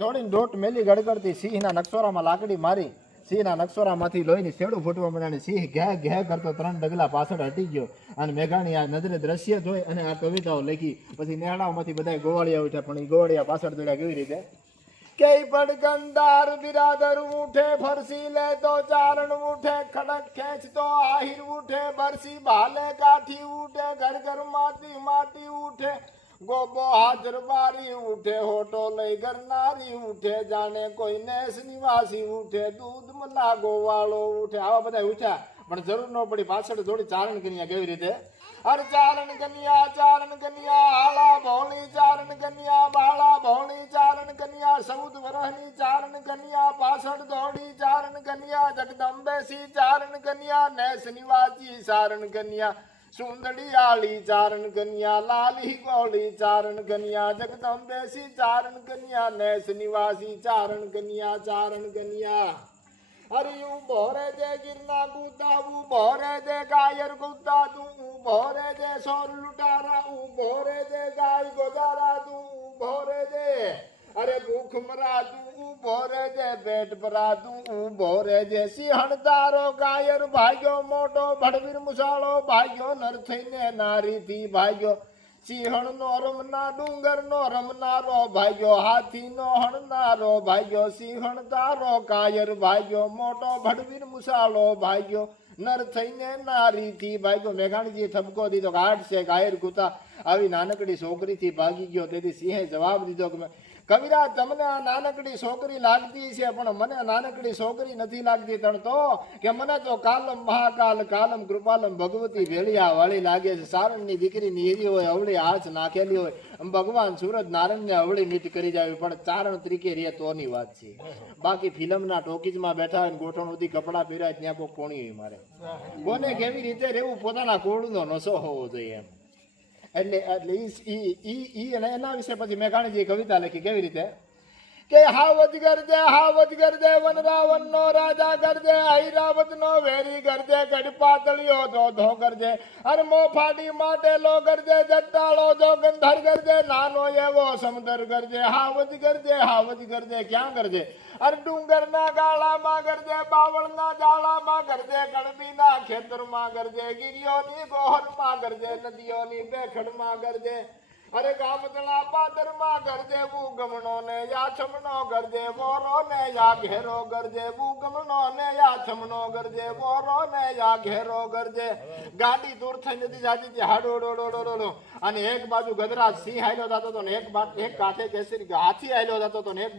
થોડી દોટ મેલી ગડગડતી સિંહના નક્ષોરામાં લાકડી મારી સિંહના નક્ષોરામાંથી લોહીની શેડું ફૂટવા માંડ્યા. સિંહ ઘે ઘે કરતો 3 ડગલા પાછળ હટી ગયો. અને મેઘાણી આ નજરે દ્રશ્ય જોઈ અને આ કવિતાઓ લખી. પછી નેહડાઓમાંથી બધા ગોવાળિયા ઉઠ્યા, પણ એ ગોવાળિયા પાછળ દોડ્યા કેવી રીતે કે પડગંદાર બિરાદર ઉઠે ફરસી લે તો ચારણ ઉઠે ખડક ખેંચતો આહિર ઉઠે બરસી ભાલે કાઠી ઉઠે ઘર ઘર માટી માટી ઉઠે ગોબો હાજર બારી ઉઠે હોટો લઈ ગરનારી ઉઠે જાણે કોઈ નેસ નિવાસી ઉઠે દૂધ મલા ગોવાળો ઉઠે. આવા બધા ઉઠ્યા, પણ જરૂર ન પડી. પાછળ થોડી ચારણ કન્યા કેવી રીતે અરે ચારણ કન્યા આળા ભોળી ચારણ કન્યા બાળા ભોળી ચારણ કન્યા 14 વર્ષની ચારણ કન્યા પાછળ દોડી ચારણ કન્યા જગદંબેસી ચારણ કન્યા નેસ નિવાસી ચારણ કન્યા સુંદડી આળી ચારણ કન્યા લાલી ગોળી ચારણ કન્યા જગદંબેસી ચારણ કન્યા નેસ નિવાસી ચારણ કન્યા અરે ઉભો રે દે ગિરના ગુતા ઉભો રે દે ગાયર ગુતા તું ઉભો રે દે સોર લુટારા ઉભો રે દે ગાય ગોદારા તું ઉભો રે દે અરે ભૂખ મરા તું ઉભો રે દે પેટ ભરા તું ઉભો રે દે સિંહણ તારો ગાયર ભાગ્યો મોટો ભડવીર મુસાળો ભાગ્યો નર થઈને નારી થી ભાગ્યો સિંહણ નો રમના ડુંગર નો રમનારો ભાગ્યો હાથી નો હણનારો ભાગ્યો સિંહણ તારો કાયર ભાગ્યો મોટો ભડવીર મુસાળો ભાગ્યો નર થઈને નારી થી ભાગ્યો. મેઘાણીજી ઠપકો દીધો કે હાટ છે કાયર કૂતા આવી નાનકડી છોકરી થી ભાગી ગયો. તેથી સિંહે જવાબ દીધો કે કવિરાજ તમને આ નાનકડી છોકરી લાગતી છે, પણ મને નાનકડી છોકરી નથી લાગતી. તણ તો કે મને તો કાલમ મહાકાલ કાલમ કૃપાલમ ભગવતી ભેળિયા વાળી લાગે છે. સારણની દીકરી નીરી હોય, અવળી આંચ નાખેલી હોય, ભગવાન સુરત નારાયણને અવળી મીઠ કરી જાય, પણ ચારણ તરીકે રે તોની વાત છે. બાકી ફિલ્મના ટોકીજમાં બેઠા હોય, ગોઠણ સુધી કપડા પહેરાય, ત્યાં કોઈ કોણી હોય મારે કોને કેવી રીતે રહેવું, પોતાના કોળનો નશો હોવો જોઈએ એમ. એટલે એના વિશે પછી મેઘાણીજી કવિતા લખી કેવી રીતે કે હાવજ ગરજે વન રાવણ નો રાજા ગરજે ઐરાવત નો વેરી ગરજે ગઢપાતળિયો ધો ગરજે અરે મોફાડી માટે લો ગરજે જટ્ટાળો જો ગંધર ગરજે નાનો એવો સમદર ગરજે હાવજ ગરજે ક્યાં ગરજે અરે ડુંગર ના ગાળામાં ગરજે બાવળ ના જાળામાં ગરજે કણબી ના ખેતરમાં ગરજે ગિરિયોની ગોહરમાં ગરજે નદીઓની બેખડમાં ગરજે અરે ગામતળા પાદરમાં ગરજે બુગમણો ને યાછમણો ગરજે બોરો ને યા ઘેરો ગરજે બુગમણો ને યાછમણો ગરજે બોરો ને યા ઘેરો ગરજે. ગાડી દૂર થઈ નથી જાતી હાડોડોડોડોડો અને એક બાજુ ગજરાજ સિંહ હાલ્યો જતો હતો ને એક કાંઠે કેસરી હાથી હાલ્યો જતો હતો ને એક